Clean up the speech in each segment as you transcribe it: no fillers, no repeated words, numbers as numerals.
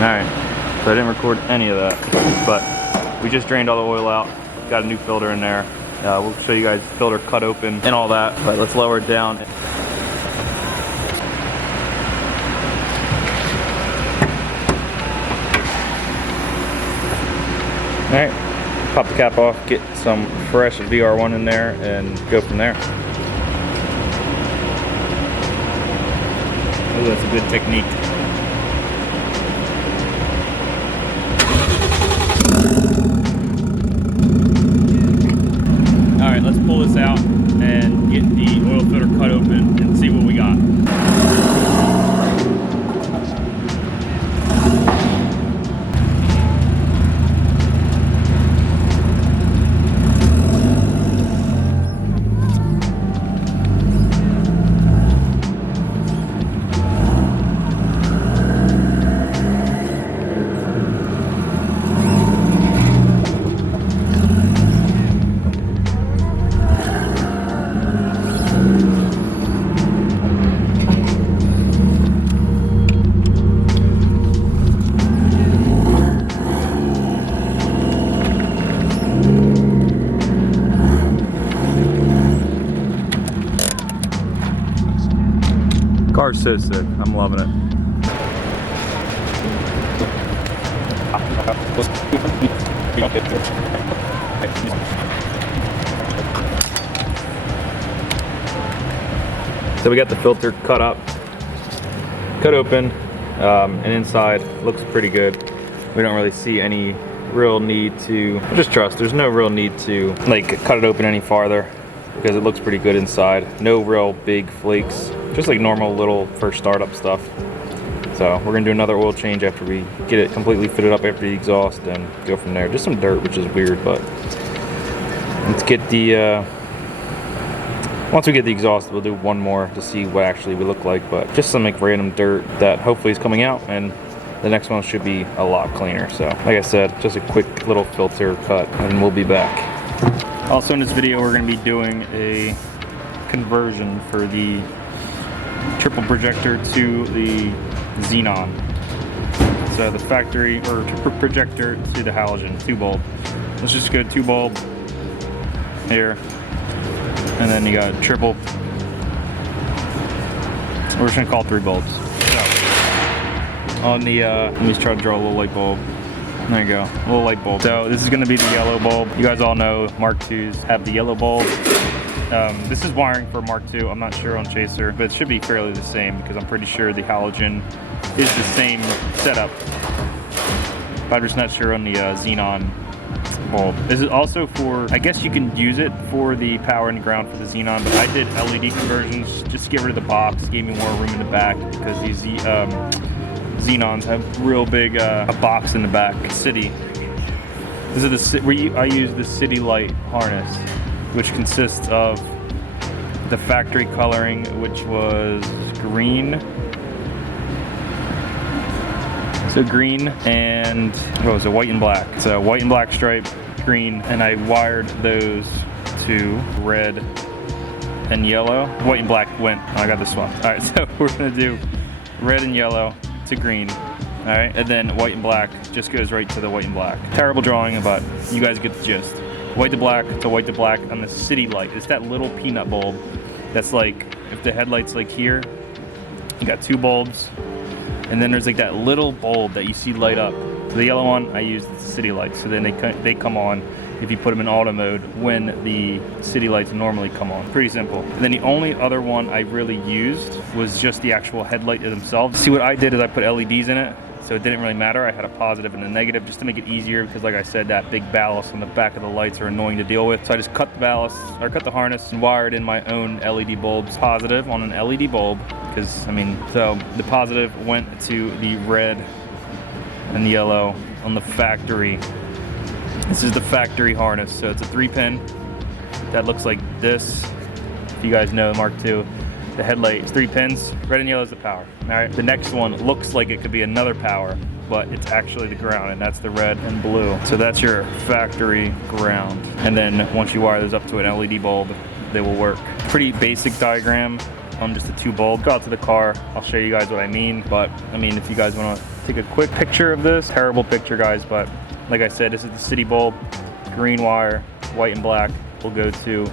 Alright, so I didn't record any of that, but we just drained all the oil out, got a new filter in there. We'll show you guys the filter cut open and all that, but let's lower it down. Alright, pop the cap off, get some fresh VR1 in there, and go from there. Oh, that's a good technique. Alright, let's pull this out and get the oil filter cut open and see what we got. Car's so sick. I'm loving it. So we got the filter cut up, cut open, and inside looks pretty good. We don't really see any real need to, just trust, there's no real need to like cut it open any farther because it looks pretty good inside. No real big flakes. Just like normal little first startup stuff. So we're gonna do another oil change after we get it completely fitted up after the exhaust and go from there. Just some dirt, which is weird, but let's get the, once we get the exhaust, we'll do one more to see what actually we look like, but just some like random dirt that hopefully is coming out, and the next one should be a lot cleaner. So like I said, just a quick little filter cut and we'll be back. Also in this video, we're gonna be doing a conversion for the triple projector to the xenon. So the factory, or triple projector to the halogen, 2 bulb. Let's just go 2 bulb here, and then you got triple. We're just gonna call 3 bulbs. So on the, let me just try to draw a little light bulb. There you go, a little light bulb. So this is gonna be the yellow bulb. You guys all know Mark IIs have the yellow bulb. This is wiring for Mark II. I'm not sure on Chaser, but it should be fairly the same because I'm pretty sure the halogen is the same setup. But I'm just not sure on the Xenon bulb. This is also for, I guess you can use it for the power and ground for the Xenon, but I did LED conversions just to get rid of the box, gave me more room in the back because these Xenons have real big a box in the back. City. This is the I use the City Light harness, which consists of the factory coloring, which was green. So green and, what was it, white and black. So white and black stripe, green, and I wired those to red and yellow. White and black went, oh, I got this one. All right, so we're gonna do red and yellow to green. All right, and then white and black just goes right to the white and black. Terrible drawing, but you guys get the gist. White to black to white to black on the City Light. It's that little peanut bulb that's like, if the headlight's like here, you got 2 bulbs, and then there's like that little bulb that you see light up. The yellow one, I use the City Lights, so then they come on if you put them in auto mode when the City Lights normally come on. Pretty simple. And then the only other one I really used was just the actual headlight themselves. See, what I did is I put LEDs in it, so it didn't really matter. I had a positive and a negative just to make it easier because, like I said, that big ballast on the back of the lights are annoying to deal with. So I just cut the ballast, or cut the harness and wired in my own LED bulbs. Positive on an LED bulb, because, I mean, so the positive went to the red and the yellow on the factory. This is the factory harness, so it's a 3-pin that looks like this. If you guys know Mark II, the headlight is 3 pins. Red and yellow is the power. All right, the next one looks like it could be another power, but it's actually the ground, and that's the red and blue. So that's your factory ground. And then once you wire those up to an LED bulb, they will work. Pretty basic diagram on just a 2 bulb. Go out to the car, I'll show you guys what I mean. But I mean, if you guys want to take a quick picture of this. Terrible picture, guys, but like I said, this is the city bulb. Green wire, white and black will go to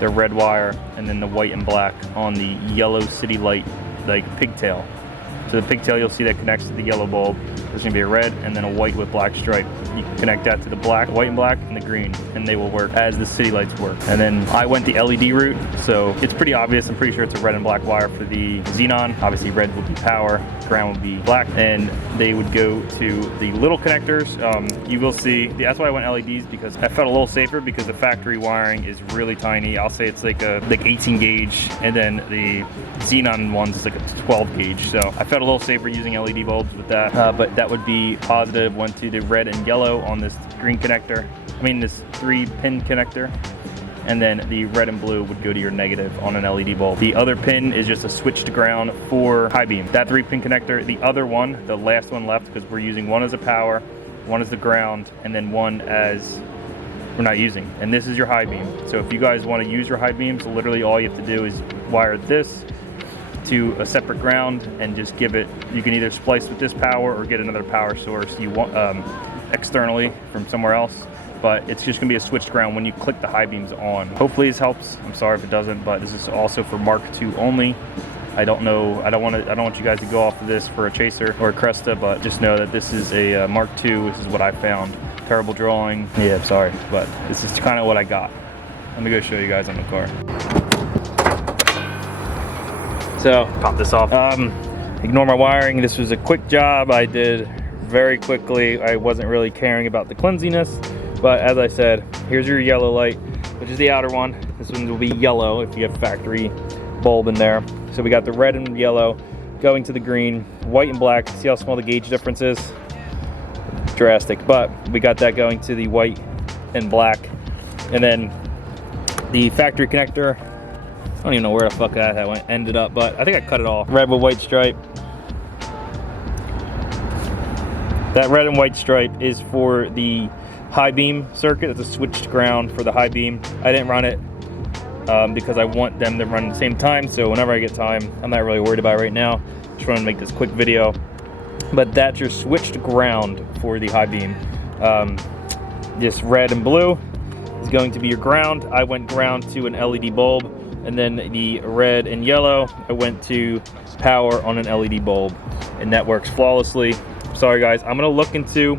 the red wire, and then the white and black on the yellow city light, like pigtail. So the pigtail, you'll see that connects to the yellow bulb. There's gonna be a red and then a white with black stripe. You can connect that to the black, white and black, and the green, and they will work as the city lights work. And then I went the LED route, so it's pretty obvious. I'm pretty sure it's a red and black wire for the xenon. Obviously red would be power, ground would be black, and they would go to the little connectors. You will see, that's why I went LEDs, because I felt a little safer, because the factory wiring is really tiny. I'll say it's like 18 gauge, and then the xenon ones is like a 12 gauge. So I felt a little safer using LED bulbs with that, but that would be positive. Went to the red and yellow on this green connector. I mean this 3-pin connector. And then the red and blue would go to your negative on an LED bulb. The other pin is just a switch to ground for high beam. That 3-pin connector, the other one, the last one left, because we're using one as a power, one as the ground, and then one as we're not using. And this is your high beam. So if you guys want to use your high beams, literally all you have to do is wire this to a separate ground and just give it, you can either splice with this power or get another power source you want externally from somewhere else. But it's just gonna be a switched ground when you click the high beams on. Hopefully this helps. I'm sorry if it doesn't, but this is also for Mark II only. I don't know, I don't want you guys to go off of this for a Chaser or a Cresta, but just know that this is a Mark II. This is what I found. Terrible drawing. Yeah, I'm sorry, but this is kind of what I got. Let me go show you guys on the car. So, pop this off. Ignore my wiring. This was a quick job I did very quickly. I wasn't really caring about the cleanliness. But as I said, here's your yellow light, which is the outer one. This one will be yellow if you have factory bulb in there. So we got the red and yellow going to the green, white and black. See how small the gauge difference is? Drastic, but we got that going to the white and black. And then the factory connector, I don't even know where the fuck that went, ended up, but I think I cut it off. Red with white stripe. That red and white stripe is for the high beam circuit. It's a switched ground for the high beam. I didn't run it because I want them to run at the same time, so whenever I get time, I'm not really worried about it right now. Just want to make this quick video. But that's your switched ground for the high beam. This red and blue is going to be your ground. I went ground to an LED bulb, and then the red and yellow, I went to power on an LED bulb, and that works flawlessly. Sorry guys, I'm gonna look into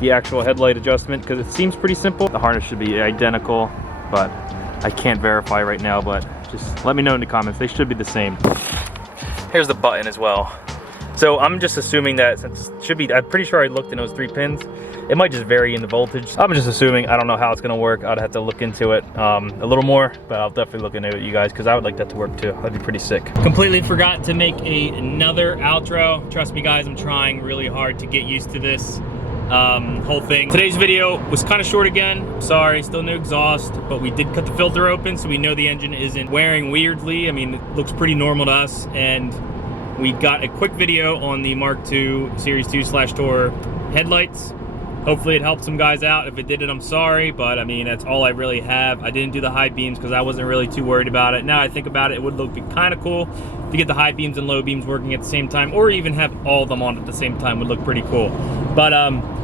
the actual headlight adjustment because it seems pretty simple. The harness should be identical, but I can't verify right now, but just let me know in the comments. They should be the same. Here's the button as well. So I'm just assuming that since it should be, I'm pretty sure I looked in those 3 pins. It might just vary in the voltage. I'm just assuming, I don't know how it's gonna work. I'd have to look into it a little more, but I'll definitely look into it, you guys, because I would like that to work too. That'd be pretty sick. Completely forgot to make another outro. Trust me guys, I'm trying really hard to get used to this whole thing. Today's video was kind of short again. Sorry, still no exhaust, but we did cut the filter open, so we know the engine isn't wearing weirdly. I mean, it looks pretty normal to us, and we got a quick video on the Mark II Series 2/Tour headlights. Hopefully it helped some guys out. If it didn't, I'm sorry, but I mean, that's all I really have. I didn't do the high beams because I wasn't really too worried about it. Now I think about it, it would look kind of cool to get the high beams and low beams working at the same time, or even have all of them on at the same time would look pretty cool. But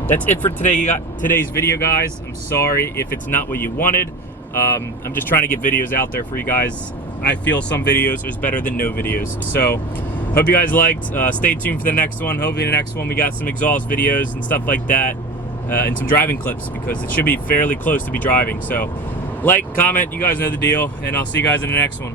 that's it for today's video, guys. I'm sorry if it's not what you wanted. I'm just trying to get videos out there for you guys. I feel some videos is better than no videos. So hope you guys liked. Stay tuned for the next one. Hopefully the next one we got some exhaust videos and stuff like that, and some driving clips, because it should be fairly close to be driving. So like, comment, you guys know the deal, and I'll see you guys in the next one.